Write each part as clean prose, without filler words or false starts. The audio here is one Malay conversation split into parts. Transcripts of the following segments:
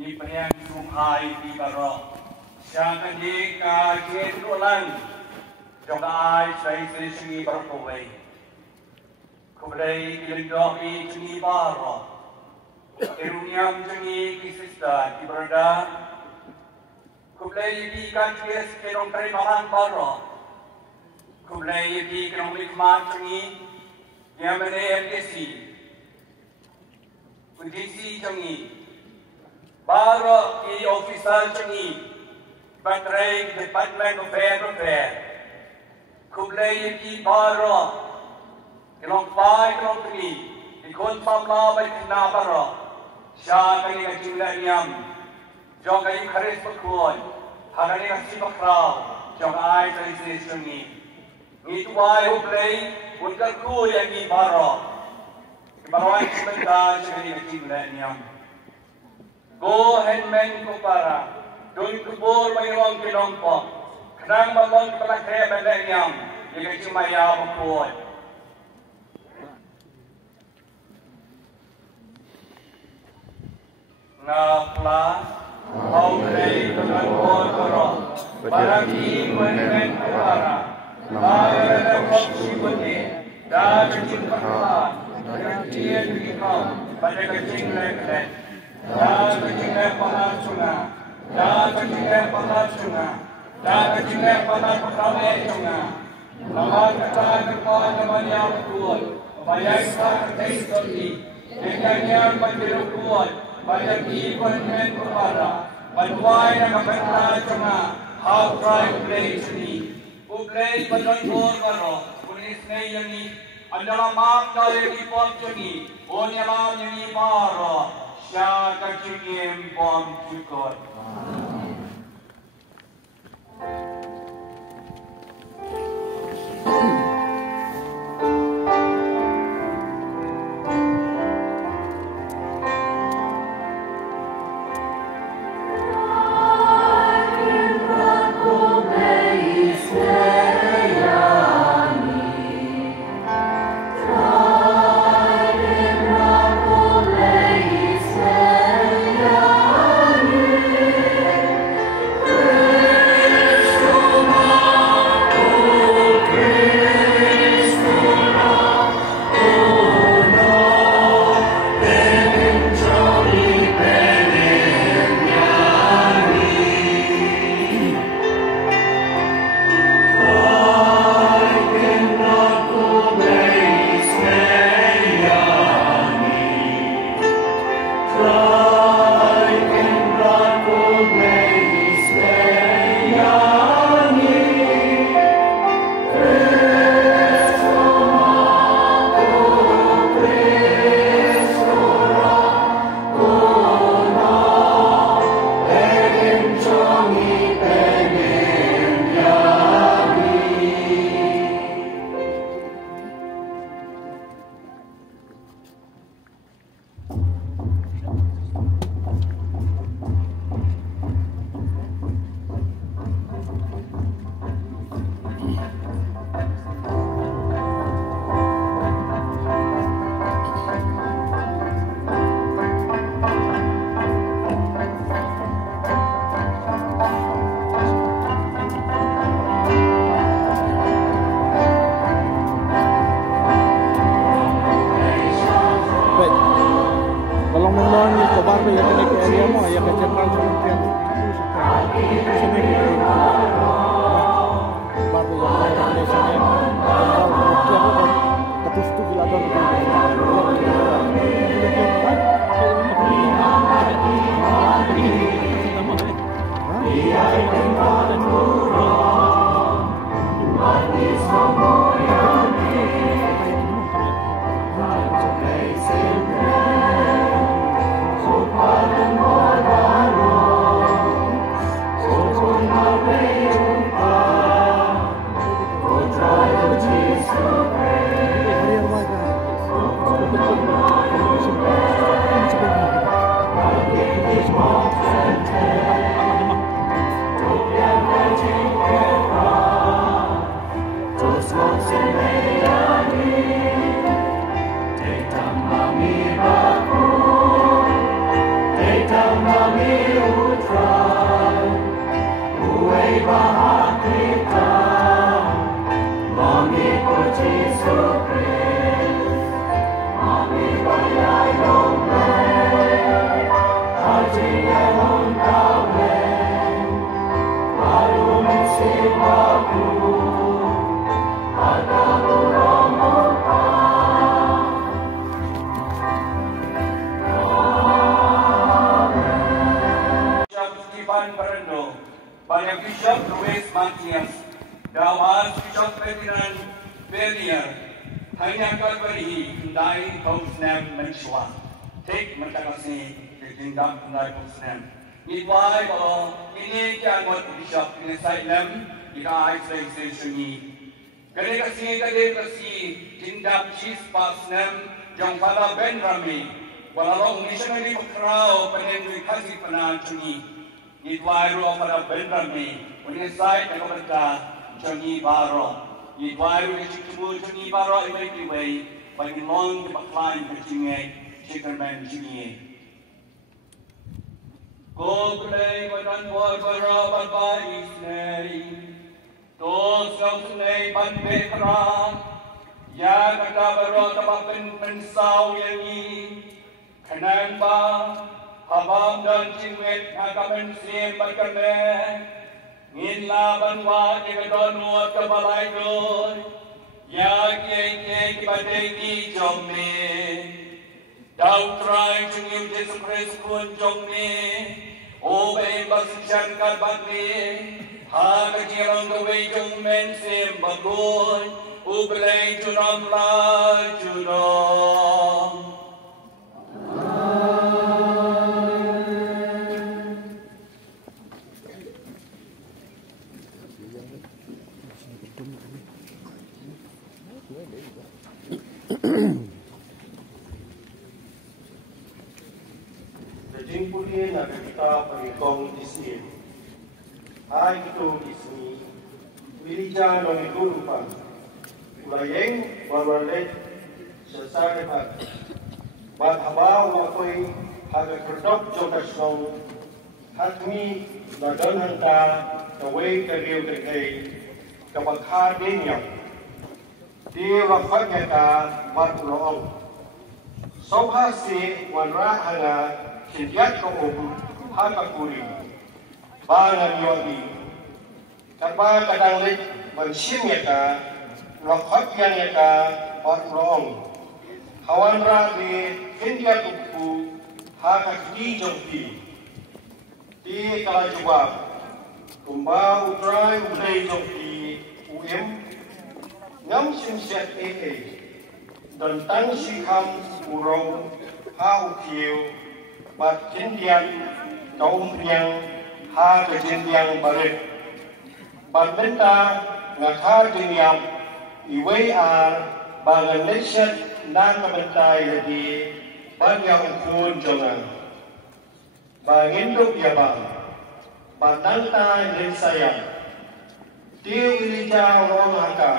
ni priang sumhai di baro siang ni ka chen ulang jong ai sai sai sini berkowai kublai ilindok i sini baro eruniam sini khristan di berada kublai di kan kies kenong kari mahang baro kublai di kenong likmat sini yang mana MDC Kondisi jangi, baru di officer jangi, Battery Department of Affairs, kublai di baru, kelong pai kelong tini, di kon pamla baik kena baru, siapa yang jumlah niam, jong kali kharis berkuat, hari ini kasih bakrau, jong ai dari jangi, itu baik kublai, untuk ku yang di baru. Baruan sebentar jadi kecilnya. Go handman ko para, dun kubur mayroong kinompo, kenang mamon palakhe bedanyam, yung kecimaya bukuan. Ngapla, hauklay dengan koro, barangki ko handman ko para, bayar na kopsibuti, dahil cinta. Dia dikau pada kecing lek-lek, dah kecing lek panas sungai, dah kecing lek panas sungai, dah kecing lek panas perkara sungai. Lawan kata kepada teman yang kuat, banyak sekali teknologi, yang menjadi kuat, banyak event perkara, bantuan yang berkata sungai, how try play sini, play penonton baru, polis yang ni. Adalah makna yang dipotong onyalah yang ibara syaka cingim bom cukup. Bye. kami utrai, uway bahat kita, mengikut Yesus Kristus, kami bayai dompleng, haji yang mengkawin, baru misik baku, ada burom muka. Banyak Bishop Luis Matias, Dawas Bishop Ferdinand Berlier, hanya Kalbari, Kundai Kausnam Menshwa, Take Matakasi, Kingdom Kundai Kausnam. Nidwai Balo, ini kiangot Bishop in the Silem, Ika Isolation. Kadekasi, Kingdom Chief Pasnam, Jong Pada Ben Rami, Walalong Missionary Makrao, Penendui Kasi Panachuni. Nidwai ruang pada benar ni, unik saya nak berkata Johnny Baro. Nidwai ruang cikgu Johnny Baro ini kiway, bagi long kebaklain kecingnya, Chikerman Junior. Kau berdaya badan war berapat baik sendiri, tos kau sendiri bandbe kerang, ya kata berot apa pensau yang ini, kenapa? Habam dan cingwet ngakamen sim berkeme, ngin laban ikadon muat kebalai doi, ya kiai kibadai di jong ni, dau try cingim Yesus Kristus kun jong ni, obey basisyan karbat ni, ha kajirang gawai jong men sim bagoy, ublay junam la junam. Jadi pulih nak kita perikong di sini. Hai itu di sini. Wilija mengikut lupa. Ulayeng warwalet sesare pat. Bat habau wakoi haga kerdok jokasong. Hatmi nadon hanta kawai kariu kerkai kabakha denyam. Dia wafatnya ka bat burom. Sobhasi wanra hanga Kiat kau hakakuri, bangan yodi, karena kadang lek mensim yaka, lokhat yang yaka orang, hawan rabi India tuku hakakdi jompi, di kala jawab, kumba utrai ulai jompi ngam simset dan tang sikam burom haukiu. Bat jendian kaum yang ha kejendian barit. Bat benta ngakha jendian iway ar bangan lesyat nan kebentai jadi banyak ukun jongan. Bangin duk yabang. Bat nangtai lesayang. Tiu ilija orang haka.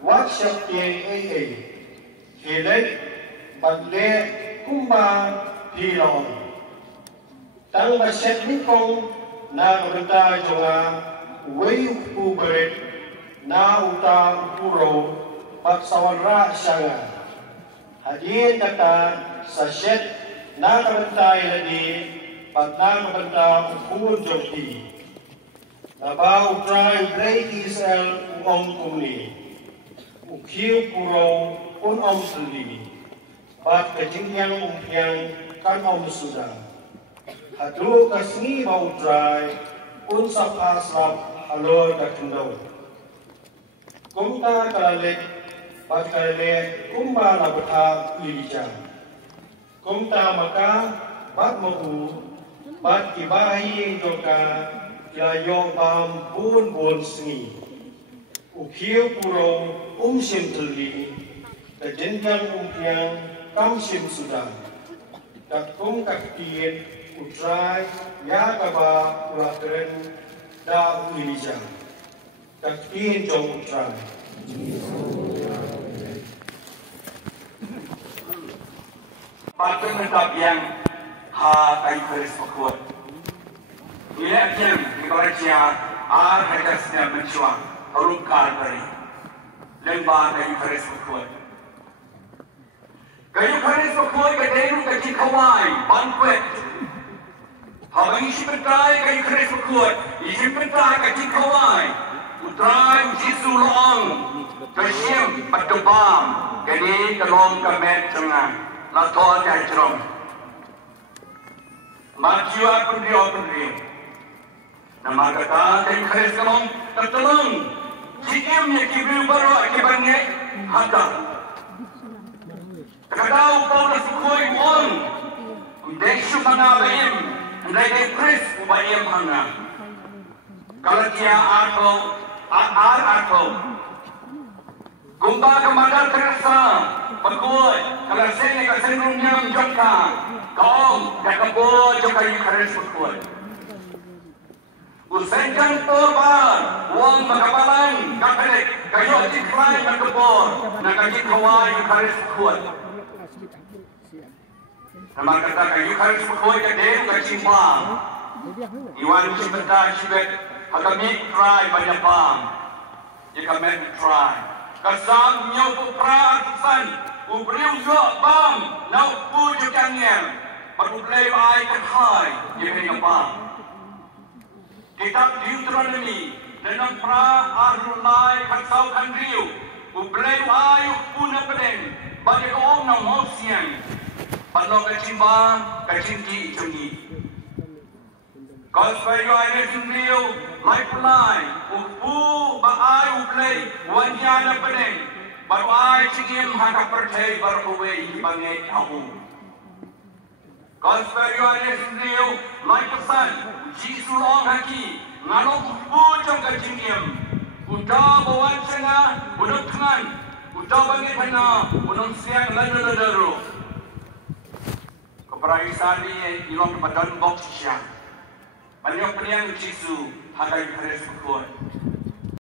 Workshop tiang Hilek bat le kumba pilon. Tang basyat nikong na kebentai jongan. Way uberit na utang puro pagsawara siyang hadin kata sa syet na kabantay ladi pat na kabantang ukun jomti naba utray break Israel uong kumni ukiw puro unom suli pat kajingyang umpiang kanom suda hadu kasngi mautray unsap asrap alor katundaw. Kumta kalalik, bat kalalik, kumba nabata ulijan. Kumta maka, bat mahu, bat ibahi joka, kilayong pam bun sengi. Ukiyo puro umsim tuli, kajenjang umpiang kamsim sudan. Katung kaktiin, utray, yakaba, ulakren, da ulijan. Kaktiin jong utray. Patut mentab yang ha kayu keris berkuat. Ini akhirnya di kerajaan harga sedang mencuang terungkar dari lembah kayu keris berkuat. Kayu keris berkuat kederu kecil kawai banquet. Habang isi pentai kayu keris berkuat, isi pentai kecil kawai. Utrai uji sulong, shim burom, kane telong kemet tengah, lator jai jerong. Maju pun nama kata kayu keris telong tertelung. Shim yang kibir baru akibatnya hata. Kadau Paulus koi won, desu mangabayim, ndai keris ubayim hanga. Kalau dia atau gumba kemadar terasa berkuat kalau saya kat senungnya menjangka kau dah kebor juga yang keris berkuat usaikan torban uang makabalan Katholik kayu jiklai berkebor nak kaji kawai yang keris berkuat nama kata kayu keris berkuat kadang kacimbang iwan cipta cibet kami try banyak bang jika men try kasam nyobu prasan ubriu jo bang nau pu jangnya baru play ai kai jika bang kitab Deuteronomy dan pra arulai kasau kanriu ubriu ai puna peden bagi orang nau mosian panog kacimbang kacinti icungi God's very honest and real, like line, upu baai uplay, wanyana pening, baru ai cingim haka percaya baru away bangai tahu. God's very honest and real, like the sun, jisu long haki, ngalok upu jong kacingim, udah bawan cina, unuk tangan, udah bangai tanah, unuk siang lalu. Keperayaan ini ilong kepada donburom. Banyak peniang Jisu hakai keris berkuat.